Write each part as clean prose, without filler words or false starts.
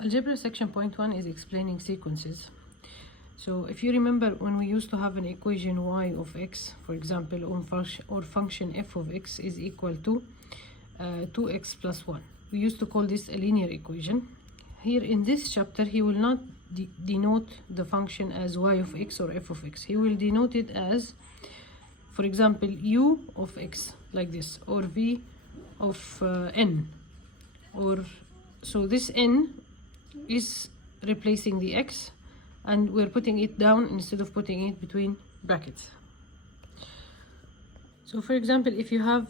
Algebra section point 1 is explaining sequences. So if you remember, when we used to have an equation y of x, for example, or function f of x is equal to 2x plus 1, we used to call this a linear equation. Here in this chapter, he will not denote the function as y of x or f of x. He will denote it as, for example, u of x, like this, or v of n, or so this n is replacing the x, and we're putting it down instead of putting it between brackets. So for example, if you have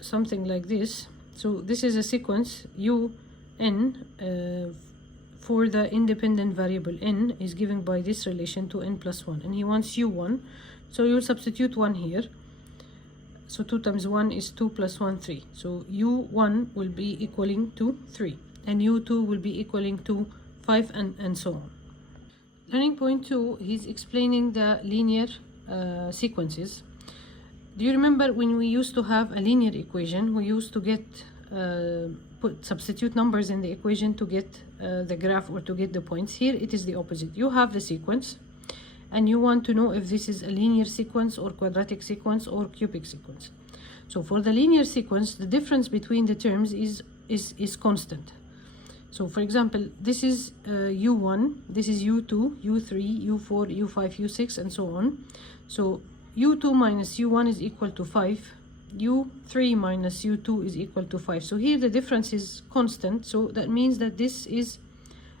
something like this, so this is a sequence un for the independent variable n is given by this relation to n plus 1, and he wants u1, so you will substitute 1 here. So 2 times 1 is 2 plus 1, 3. So u1 will be equaling to 3, and u2 will be equaling to 5, and so on. Learning point 2, he's explaining the linear sequences. Do you remember when we used to have a linear equation, we used to get substitute numbers in the equation to get the graph or to get the points? Here it is the opposite. You have the sequence, and you want to know if this is a linear sequence or quadratic sequence or cubic sequence. So for the linear sequence, the difference between the terms is constant. So for example, this is u1, this is u2, u3, u4, u5, u6, and so on. So u2 minus u1 is equal to 5, u3 minus u2 is equal to 5. So here the difference is constant, so that means that this is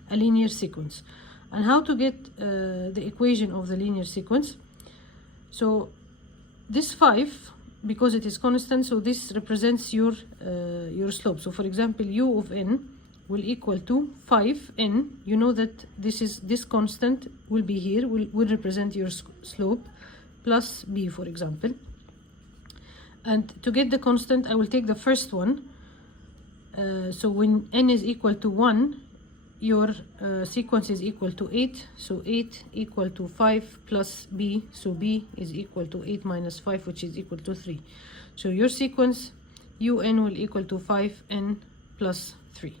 a linear sequence. And how to get the equation of the linear sequence? So this 5, because it is constant, so this represents your slope. So for example, u of n will equal to 5n. You know that this constant will be here, will represent your slope, plus b, for example. And to get the constant, I will take the first one. So when n is equal to 1, your sequence is equal to 8. So 8 equal to 5 plus b. So b is equal to 8 minus 5, which is equal to 3. So your sequence un will equal to 5n plus 3.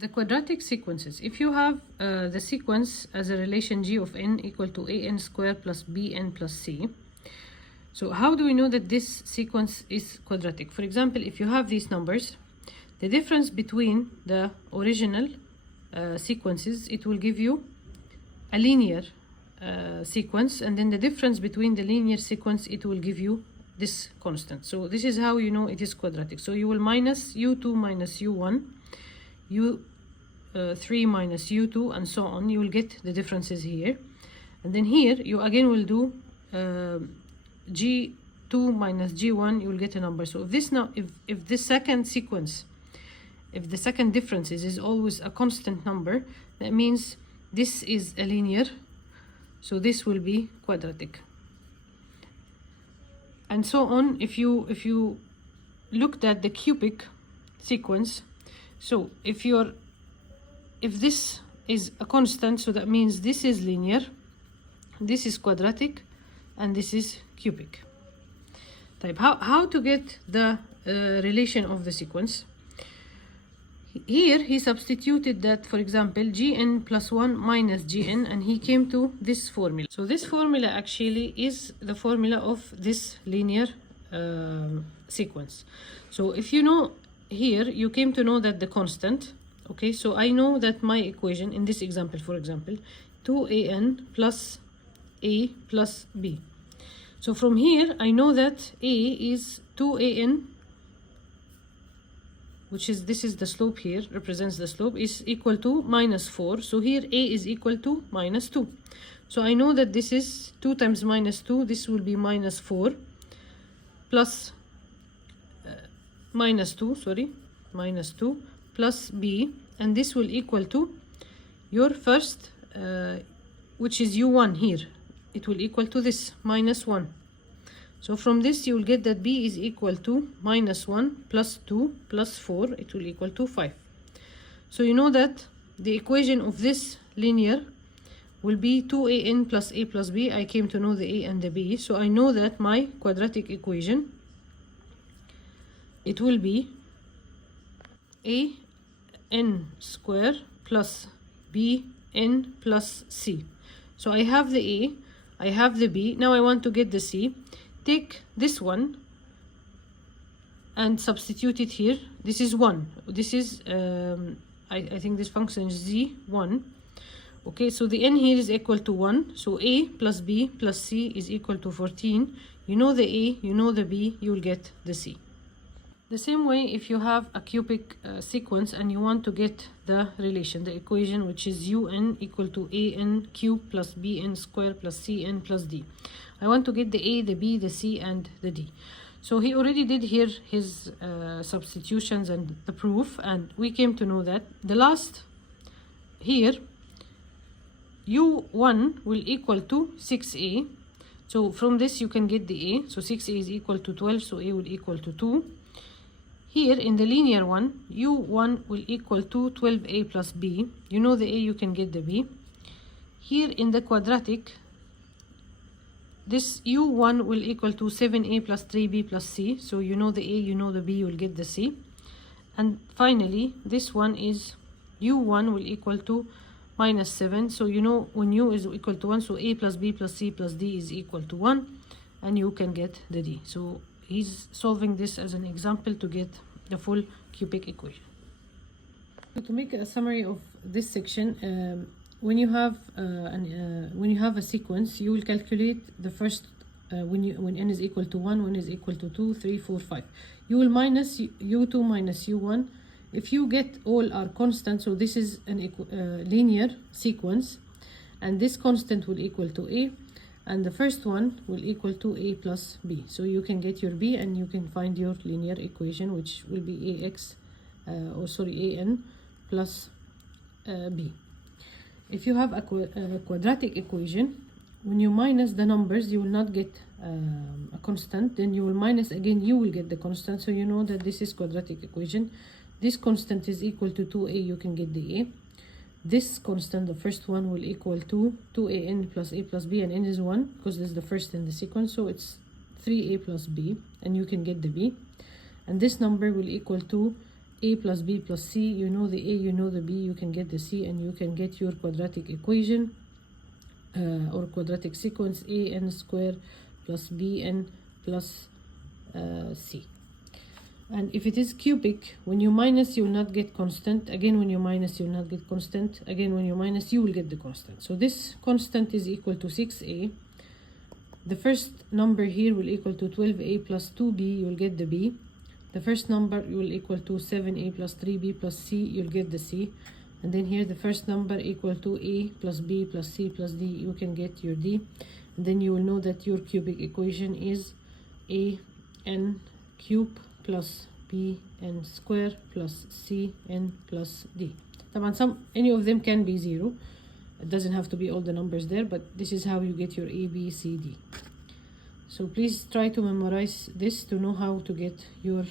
The quadratic sequences. If you have the sequence as a relation g of n equal to an squared plus bn plus c, so how do we know that this sequence is quadratic? For example, if you have these numbers, the difference between the original sequences, it will give you a linear sequence, and then the difference between the linear sequence, it will give you this constant. So this is how you know it is quadratic. So you will minus u2 minus u1, u3 minus u2, and so on. You will get the differences here, and then here you again will do g2 minus g1. You will get a number. So if this second sequence, if the second difference is always a constant number, that means this is a linear, so this will be quadratic, and so on. If you looked at the cubic sequence, so if this is a constant, so that means this is linear, this is quadratic, and this is cubic. Type how to get the relation of the sequence. Here he substituted that, for example, gn plus 1 minus gn, and he came to this formula. So this formula actually is the formula of this linear sequence. So if you know, here you came to know that the constant, okay, so I know that my equation in this example, for example, 2an plus a plus b. So from here I know that a is 2an, which is, this is the slope here, represents the slope, is equal to minus 4. So here a is equal to minus 2. So I know that this is 2 times minus 2, this will be minus 4, plus minus 2, plus b, and this will equal to your first, which is u1 here. It will equal to this, minus 1. So from this you will get that b is equal to minus 1 plus 2 plus 4, it will equal to 5. So you know that the equation of this linear will be 2an plus a plus b. I came to know the a and the b, so I know that my quadratic equation, it will be a n square plus bn plus c. So I have the a, I have the b, now I want to get the c. Take this one and substitute it here. This is 1. This is I think this function is z1. Okay, so the n here is equal to 1. So a plus b plus c is equal to 14. You know the a, you know the b, you will get the c. The same way, if you have a cubic sequence and you want to get the relation, the equation, which is un equal to an cubed plus bn squared plus cn plus d. I want to get the a, the b, the c, and the d. So he already did here his substitutions and the proof, and we came to know that the last here, u1 will equal to 6a. So from this you can get the a. So 6a is equal to 12, so a will equal to 2. Here in the linear one, u1 will equal to 12a plus b. You know the a, you can get the b. Here in the quadratic, this u1 will equal to 7a plus 3b plus c. So you know the a, you know the b, you will get the c. And finally, this one is u1 will equal to minus 7. So you know when u is equal to 1, so a plus b plus c plus d is equal to 1. And you can get the d. So he's solving this as an example to get the full cubic equation. So to make a summary of this section, when you have a sequence, you will calculate the first when n is equal to 1, when is equal to 2, 3, 4, 5. You will minus u2 minus u1. If you get all are constant, so this is an linear sequence, and this constant will equal to a, and the first one will equal to a plus b. So you can get your b and you can find your linear equation, which will be ax, an plus b. If you have a quadratic equation, when you minus the numbers, you will not get a constant. Then you will minus again, you will get the constant. So you know that this is quadratic equation. This constant is equal to 2a, you can get the a. This constant, the first one, will equal to 2an plus a plus b, and n is 1 because this is the first in the sequence, so it's 3a plus b, and you can get the b. And this number will equal to a plus b plus c. You know the a, you know the b, you can get the c, and you can get your quadratic equation or quadratic sequence, an squared plus bn plus c. And if it is cubic, when you minus, you will not get constant. Again, when you minus, you will not get constant. Again, when you minus, you will get the constant. So this constant is equal to 6a. The first number here will equal to 12a plus 2b, you will get the b. The first number will equal to 7a plus 3b plus c, you'll get the c. And then here the first number equal to a plus b plus c plus d, you can get your d. And then you will know that your cubic equation is an cubed plus bn square plus cn plus d. Any of them can be 0. It doesn't have to be all the numbers there, but this is how you get your a, b, c, d. So please try to memorize this to know how to get your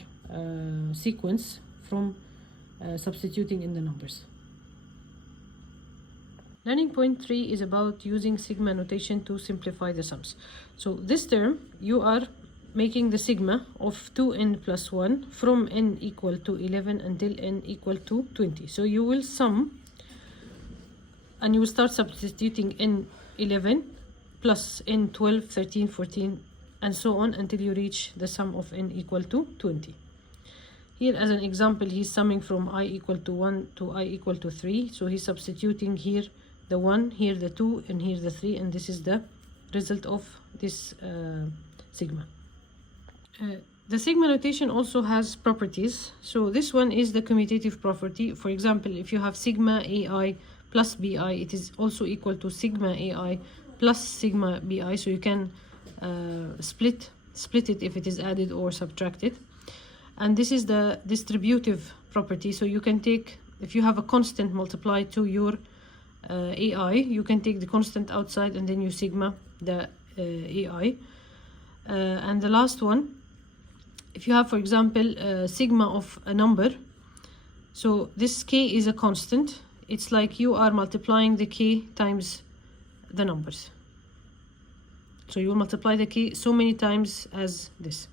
sequence from substituting in the numbers. Learning point 3 is about using sigma notation to simplify the sums. So this term, you are making the sigma of 2n plus 1 from n equal to 11 until n equal to 20. So you will sum and you will start substituting n11 plus n12, 13, 14, and so on until you reach the sum of n equal to 20. Here as an example, he's summing from I equal to 1 to I equal to 3. So he's substituting here the 1, here the 2, and here the 3, and this is the result of this sigma. The sigma notation also has properties. So this one is the commutative property. For example, if you have sigma ai plus bi, it is also equal to sigma ai plus sigma bi. So you can split it if it is added or subtracted. And this is the distributive property. So you can take, if you have a constant multiplied to your ai, you can take the constant outside and then you sigma the ai. And the last one, if you have, for example, sigma of a number, so this k is a constant. It's like you are multiplying the k times the numbers. So you will multiply the k so many times as this.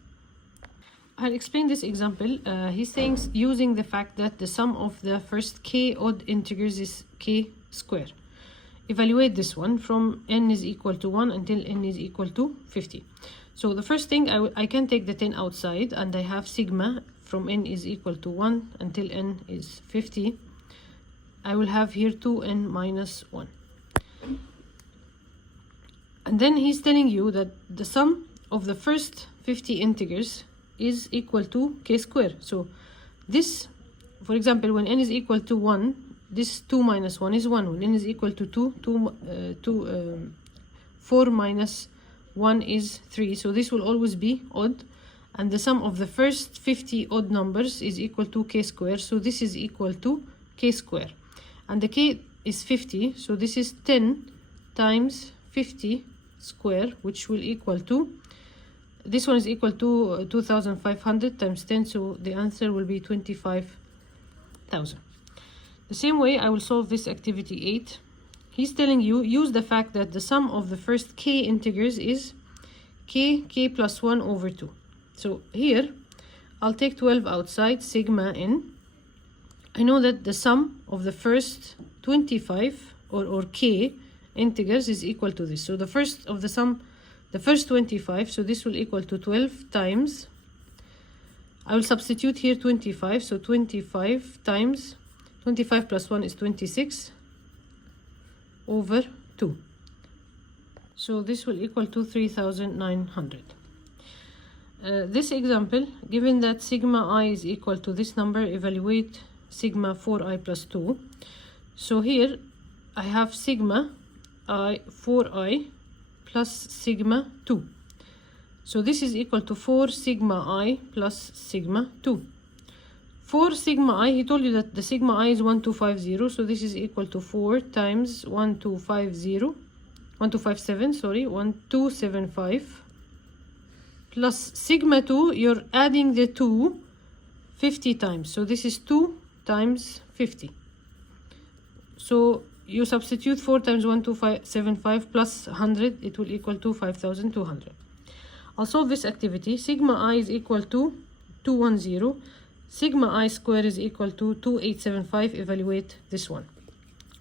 I'll explain this example. He's saying using the fact that the sum of the first k odd integers is k square. Evaluate this one from n is equal to 1 until n is equal to 50. So the first thing, I can take the 10 outside, and I have sigma from n is equal to 1 until n is 50. I will have here 2n minus 1. And then he's telling you that the sum of the first 50 integers is equal to k square. So this, for example, when n is equal to 1, this 2 minus 1 is 1. When n is equal to 2, 4 minus 1 is 3. So this will always be odd. And the sum of the first 50 odd numbers is equal to k square. So this is equal to k square. And the k is 50. So this is 10 times 50 square, which will equal to, this one is equal to 2,500 times 10. So the answer will be 25,000. The same way I will solve this activity 8. He's telling you use the fact that the sum of the first k integers is k plus 1 over 2. So here I'll take 12 outside, sigma n. I know that the sum of the first 25 or k integers is equal to this. So the first of the sum, the first 25, so this will equal to 12 times, I will substitute here 25, so 25 times 25 plus 1 is 26 over 2. So this will equal to 3,900. This example, given that sigma I is equal to this number, evaluate sigma 4i plus 2. So here I have sigma I 4i plus sigma 2. So this is equal to 4 sigma I plus sigma 2. For sigma I, he told you that the sigma I is 1250, so this is equal to 4 times 1275 plus sigma 2, you're adding the 2 50 times, so this is 2 times 50. So you substitute 4 times 1275 plus 100, it will equal to 5,200. I'll solve this activity. Sigma I is equal to 210. Sigma I square is equal to 2875. Evaluate this one.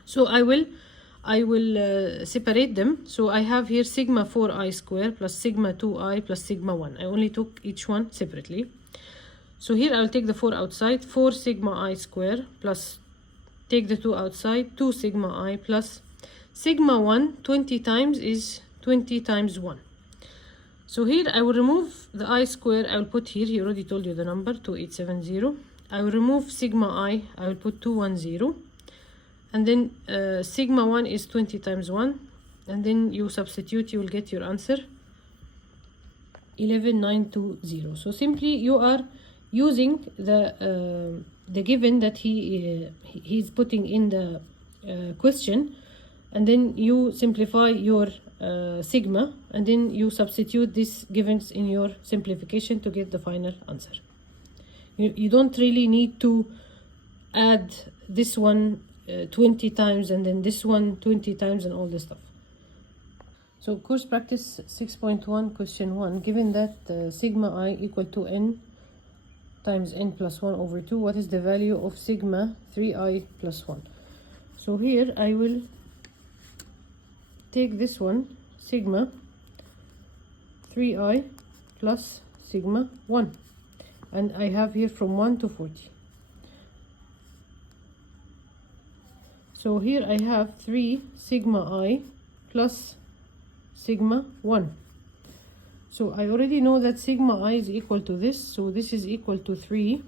So I will separate them. So I have here sigma 4i square plus sigma 2i plus sigma 1. I only took each one separately. So here I'll take the 4 outside. 4 sigma I square plus, take the 2 outside, 2 sigma I plus sigma 1, 20 times is 20 times 1. So here I will remove the I square, I will put here, he already told you the number, 2870. I will remove sigma I will put 210. And then sigma 1 is 20 times 1. And then you substitute, you will get your answer, 11920. So simply you are using the given that he's putting in the question, and then you simplify your sigma, and then you substitute these givens in your simplification to get the final answer. You don't really need to add this one 20 times and then this one 20 times and all this stuff. So course practice 6.1, question 1. Given that sigma I equal to n times n plus 1 over 2, what is the value of sigma 3i plus 1? So here I will take this one, sigma 3i plus sigma 1, and I have here from 1 to 40. So here I have 3 sigma I plus sigma 1. So I already know that sigma I is equal to this, so this is equal to 3.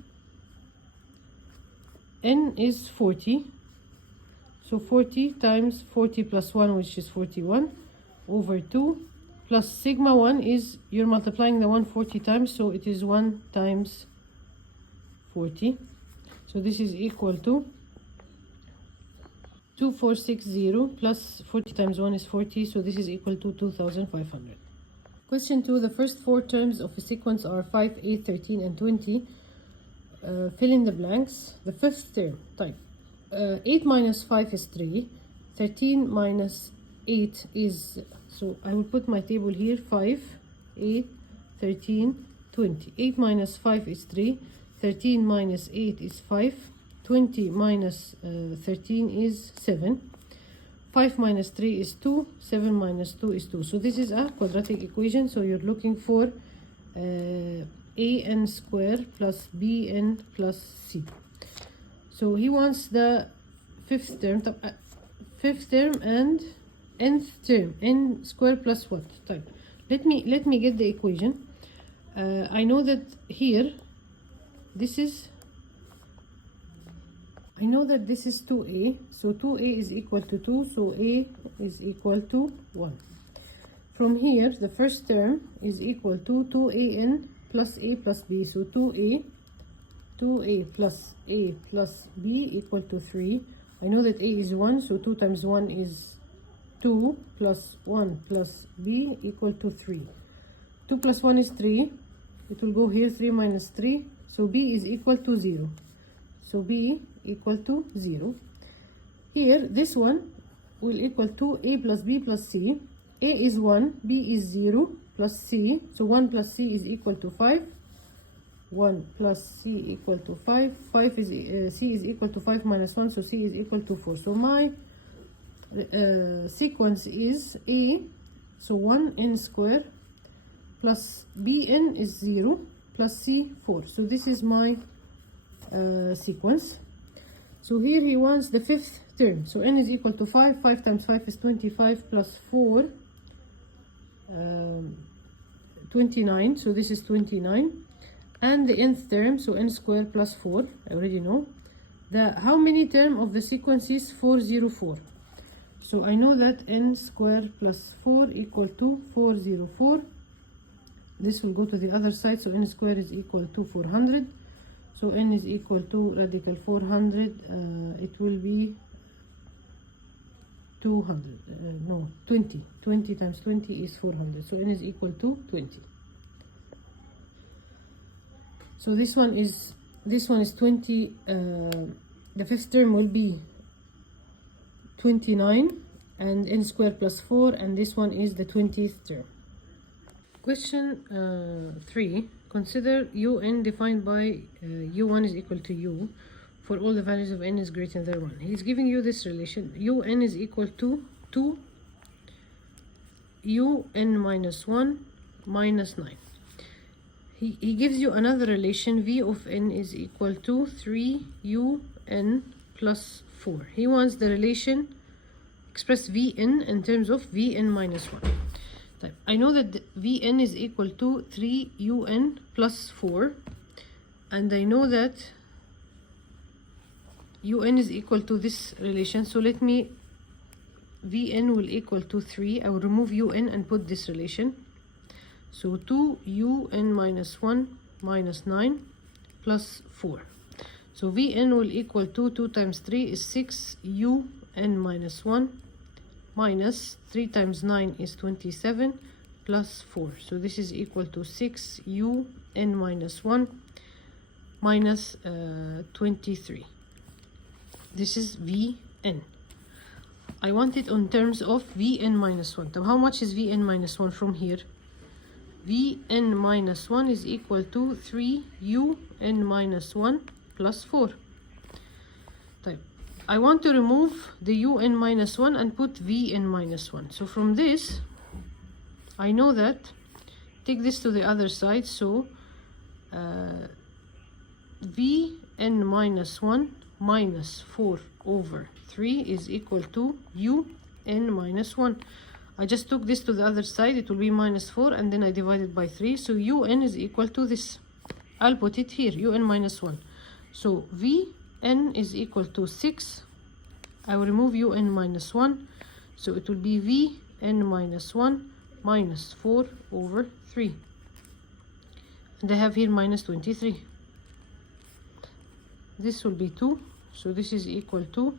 N is 40. So 40 times 40 plus 1, which is 41, over 2, plus sigma 1 is, you're multiplying the 140 times, so it is 1 times 40. So this is equal to 2460 plus 40 times 1 is 40, so this is equal to 2500. Question 2, the first 4 terms of a sequence are 5, 8, 13, and 20. Fill in the blanks. The fifth term, type. 8 minus 5 is 3, 13 minus 8 is, so I will put my table here, 5, 8, 13, 20. 8 minus 5 is 3. 13 minus 8 is 5. 20 minus 13 is 7. 5 minus 3 is 2. 7 minus 2 is 2. So this is a quadratic equation. So you're looking for an square plus bn plus c. So he wants the fifth term and nth term, n square plus what type. Let me get the equation. I know that here this is 2a, so 2a is equal to 2, so a is equal to 1. From here the first term is equal to 2an plus a plus b, so 2a plus a plus b equal to 3. I know that a is 1, so 2 times 1 is 2 plus 1 plus b equal to 3. 2 plus 1 is 3. It will go here, 3 minus 3, so b is equal to 0. So b equal to 0. Here this one will equal to a plus b plus c. A is 1, b is 0 plus c, so 1 plus c is equal to 5. 1 plus c equal to 5. 5 is c is equal to 5 minus 1, so c is equal to 4. So my sequence is a, so 1n square plus bn is 0 plus c 4. So this is my sequence. So here he wants the fifth term, so n is equal to 5. 5 times 5 is 25 plus 4 29, so this is 29. And the nth term, so n squared plus 4, I already know. How many term of the sequence is 404? So I know that n squared plus 4 equal to 404. This will go to the other side, so n squared is equal to 400. So n is equal to radical 400. It will be 200. No, 20. 20 times 20 is 400. So n is equal to 20. So this one is 20. The fifth term will be 29 and n squared plus 4, and this one is the 20th term. Question 3. Consider un defined by u1 is equal to u for all the values of n is greater than 1. He's giving you this relation. Un is equal to 2 un minus 1 minus 9. He gives you another relation. V of n is equal to 3 un plus 4. He wants the relation, express Vn in terms of Vn minus 1. I know that Vn is equal to 3 un plus 4, and I know that un is equal to this relation. So let me, Vn will equal to 3. I will remove un and put this relation. So 2 un minus 1 minus 9 plus 4. So Vn will equal to 2 times 3 is 6 un minus 1 minus 3 times 9 is 27 plus 4. So this is equal to 6 un minus 1 minus 23. This is Vn. I want it on terms of Vn minus 1. So how much is Vn minus 1 from here? Vn minus 1 is equal to 3 un minus 1 plus 4. I want to remove the un minus 1 and put Vn minus 1. So from this, I know that, take this to the other side, so Vn minus 1 minus 4 over 3 is equal to un minus 1. I just took this to the other side, it will be minus 4, and then I divided by 3, so un is equal to this. I'll put it here, un minus 1. So Vn is equal to 6. I will remove un minus 1, so it will be Vn minus 1 minus 4 over 3. And I have here minus 23. This will be 2, so this is equal to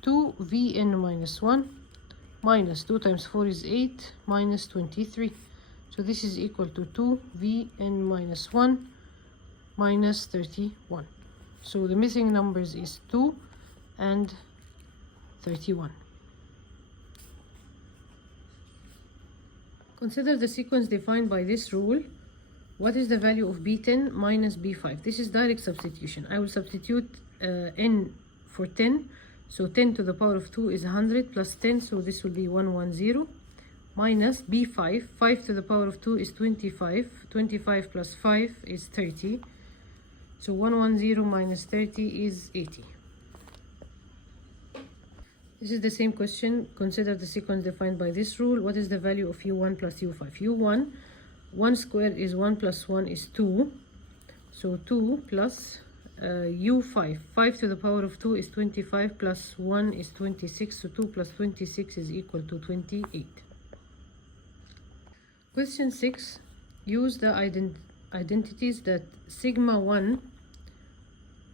2 Vn minus 1 minus 2 times 4 is 8 minus 23. So this is equal to 2 Vn minus 1 minus 31. So the missing numbers is 2 and 31. Consider the sequence defined by this rule. What is the value of B10 minus B5? This is direct substitution. I will substitute n for 10. So 10 to the power of 2 is 100 plus 10, so this will be 110, minus B5. 5 to the power of 2 is 25. 25 plus 5 is 30. So 110 minus 30 is 80. This is the same question. Consider the sequence defined by this rule. What is the value of U1 plus U5? U1, 1 squared is 1 plus 1 is 2. So 2 plus U5. 5 to the power of 2 is 25 plus 1 is 26. So 2 plus 26 is equal to 28. Question 6. Use the identities that sigma 1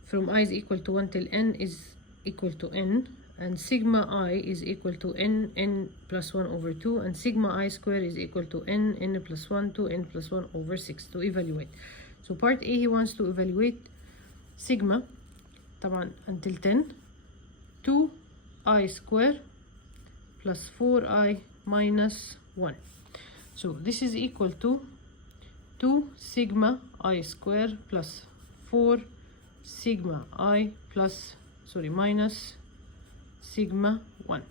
from I is equal to 1 till n is equal to n, and sigma I is equal to n plus 1 over 2, and sigma I square is equal to n plus 1 to n plus 1 over 6 to evaluate. So part A, he wants to evaluate sigma طبعا until 10 2i square plus 4i minus 1. So this is equal to 2 sigma I square plus 4 sigma I minus sigma 1.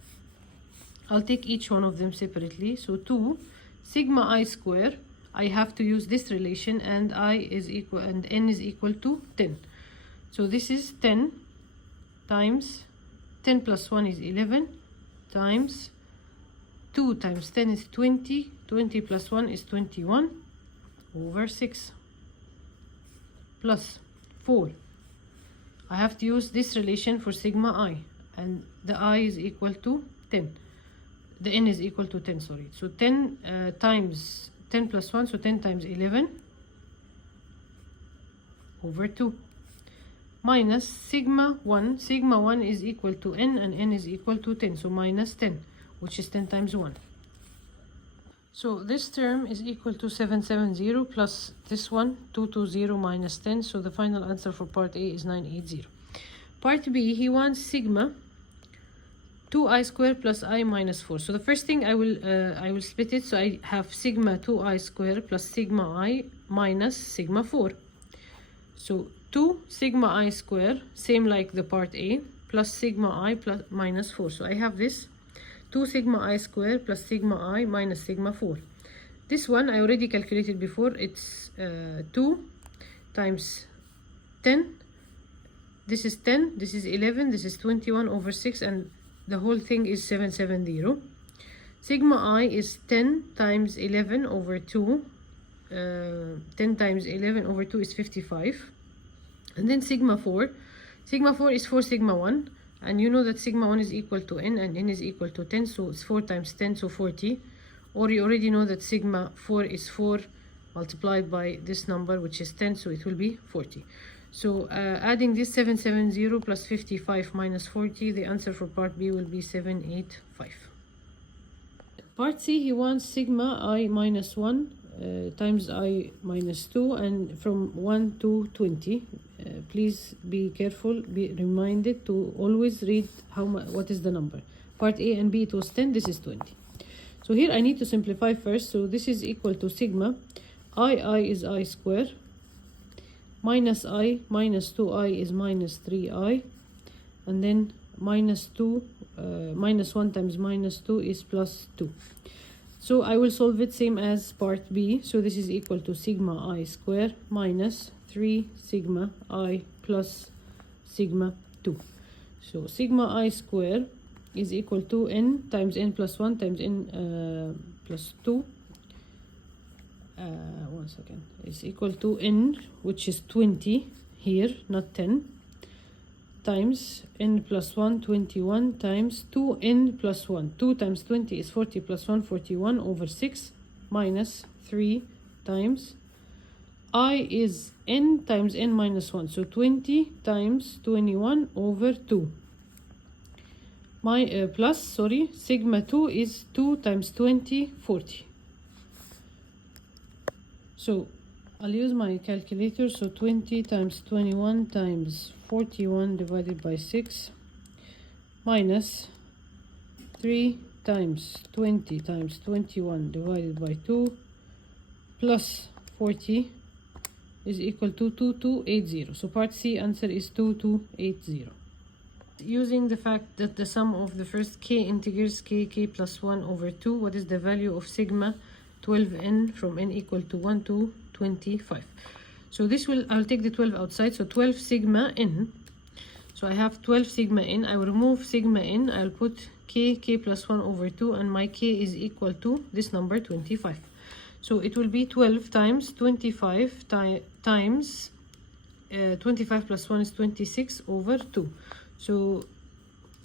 I'll take each one of them separately. So 2 sigma I square, I have to use this relation, and n is equal to 10. So this is 10 times 10 plus 1 is 11 times 2 times 10 is 20. 20 plus 1 is 21 over 6 plus 4. I have to use this relation for sigma I, and the I is equal to 10. The n is equal to 10, sorry. So 10 times 10 plus 1, so 10 times 11 over 2 minus sigma 1. Sigma 1 is equal to n, and n is equal to 10, so minus 10, which is 10 times 1. So this term is equal to 770 plus this one 220 minus 10. So the final answer for part A is 980. Part B, he wants sigma 2i square plus I minus 4. So the first thing I will split it. So I have sigma 2i square plus sigma I minus sigma 4. So 2 sigma I square, same like the part A, plus sigma I plus minus 4. So I have this 2 sigma I square plus sigma I minus sigma 4. This one I already calculated before. It's 2 times 10. This is 10, this is 11, this is 21 over 6, and the whole thing is 770. Sigma I is 10 times 11 over 2. 10 times 11 over 2 is 55. And then sigma 4. Sigma 4 is 4 sigma 1. And you know that sigma 1 is equal to n, and n is equal to 10. So it's 4 times 10, so 40. Or you already know that sigma 4 is 4 multiplied by this number, which is 10. So it will be 40. So adding this 770 plus 55 minus 40, the answer for part B will be 785. Part C, he wants sigma I minus 1 times I minus 2, and from 1 to 20. Please be careful, be reminded to always read what is the number. Part A and B, it was 10, this is 20. So here I need to simplify first. So this is equal to sigma I is I square, minus I minus 2I is minus 3I, and then minus 1 times minus 2 is plus 2. So I will solve it same as part B. So this is equal to sigma I square minus 3 sigma I plus sigma 2. So sigma I square is equal to n times n plus 1 times n plus 2. One second, is equal to n, which is 20 here, not 10, times n plus 1, 21, times 2n plus 1. 2 times 20 is 40 plus 1, 41 over 6, minus 3 times I is n times n minus 1. So 20 times 21 over 2. Sigma 2 is 2 times 20, 40. So I'll use my calculator. So 20 times 21 times 41 divided by 6 minus 3 times 20 times 21 divided by 2 plus 40 is equal to 2280. So part C answer is 2280. Using the fact that the sum of the first k integers k plus 1 over 2, what is the value of sigma 12n from n equal to 1 to 25? So this will, I'll take the 12 outside, so 12 sigma n. So I have 12 sigma n. I will remove sigma n. I'll put k plus 1 over 2, and my k is equal to this number 25. So it will be 12 times 25 times 25 plus 1 is 26 over 2. So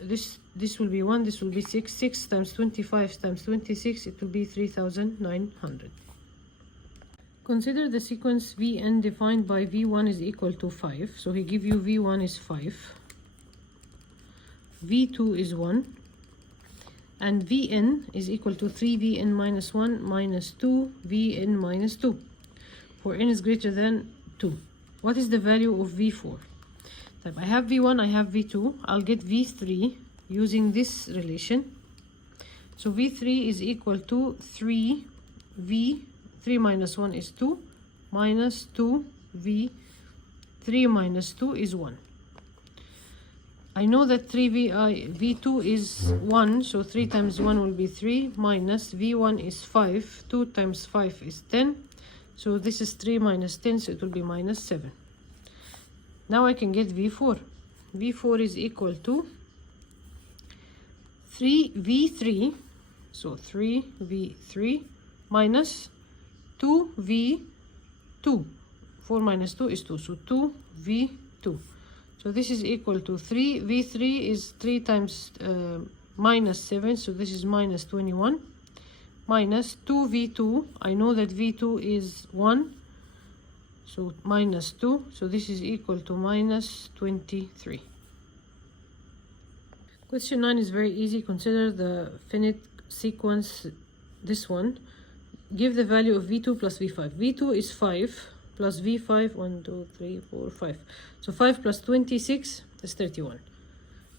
this will be 1, this will be 6. 6 times 25 times 26, it will be 3,900. Consider the sequence Vn defined by V1 is equal to 5. So he give you V1 is 5, V2 is 1, and Vn is equal to 3Vn minus 1 minus 2Vn minus 2. For n is greater than 2. What is the value of V4? I have V1, I have V2. I'll get V3 using this relation. So V3 is equal to 3V, 3 minus 1 is 2, minus 2V, 3 minus 2 is 1. I know that V2 is 1, so 3 times 1 will be 3, minus V1 is 5, 2 times 5 is 10, so this is 3 minus 10, so it will be minus 7. Now I can get V4. V4 is equal to 3V3, so 3V3 minus 2V2. 4 minus 2 is 2, so 2V2. So this is equal to 3V3 is 3 times minus 7, so this is minus 21, minus 2V2. I know that V2 is 1, so minus 2, so this is equal to minus 23. Question 9 is very easy. Consider the finite sequence, this one. Give the value of V2 plus V5. V2 is 5 plus V5, 1, 2, 3, 4, 5. So 5 plus 26 is 31.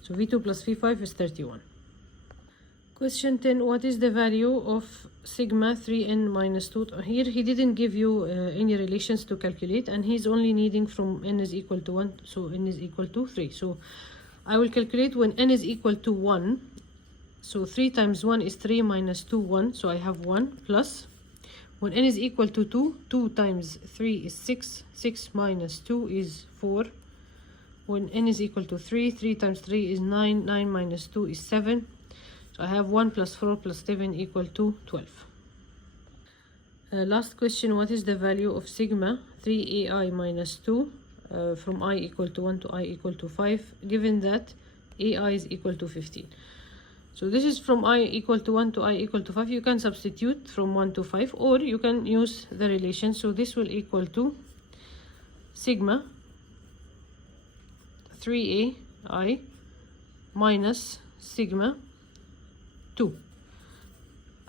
So V2 plus V5 is 31. Question 10, what is the value of sigma 3n minus 2? Here he didn't give you any relations to calculate, and he's only needing from n is equal to 1, so n is equal to 3. So I will calculate when n is equal to 1. So 3 times 1 is 3 minus 2, 1. So I have 1 plus. When n is equal to 2, 2 times 3 is 6. 6 minus 2 is 4. When n is equal to 3, 3 times 3 is 9. 9 minus 2 is 7. So I have 1 plus 4 plus 7 equal to 12. Last question, what is the value of sigma 3ai minus 2 from I equal to 1 to I equal to 5, given that ai is equal to 15? So this is from I equal to 1 to I equal to 5. You can substitute from 1 to 5, or you can use the relation. So this will equal to sigma 3ai minus sigma 2,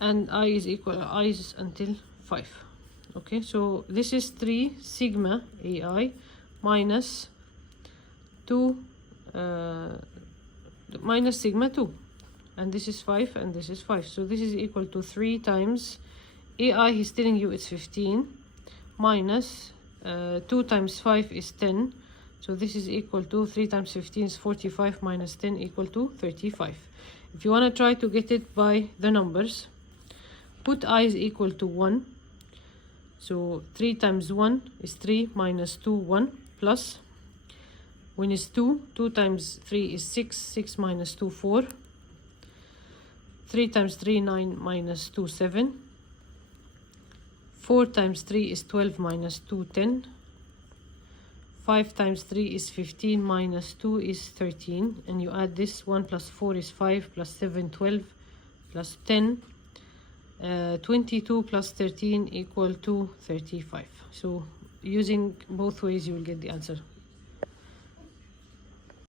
and I is equal, I is until 5. Okay, so this is 3 sigma ai minus 2 minus sigma 2, and this is 5 and this is 5. So this is equal to 3 times ai, he's telling you it's 15, minus 2 times 5 is 10. So this is equal to 3 times 15 is 45, minus 10 equal to 35. If you want to try to get it by the numbers, put I is equal to 1. So 3 times 1 is 3, minus 2, 1, plus. When is 2, 2 times 3 is 6, 6 minus 2, 4. 3 times 3, 9, minus 2, 7. 4 times 3 is 12, minus 2, 10. 5 times 3 is 15, minus 2 is 13, and you add this. 1 plus 4 is 5, plus 7, 12, plus 10, 22 plus 13 equal to 35. So using both ways you will get the answer.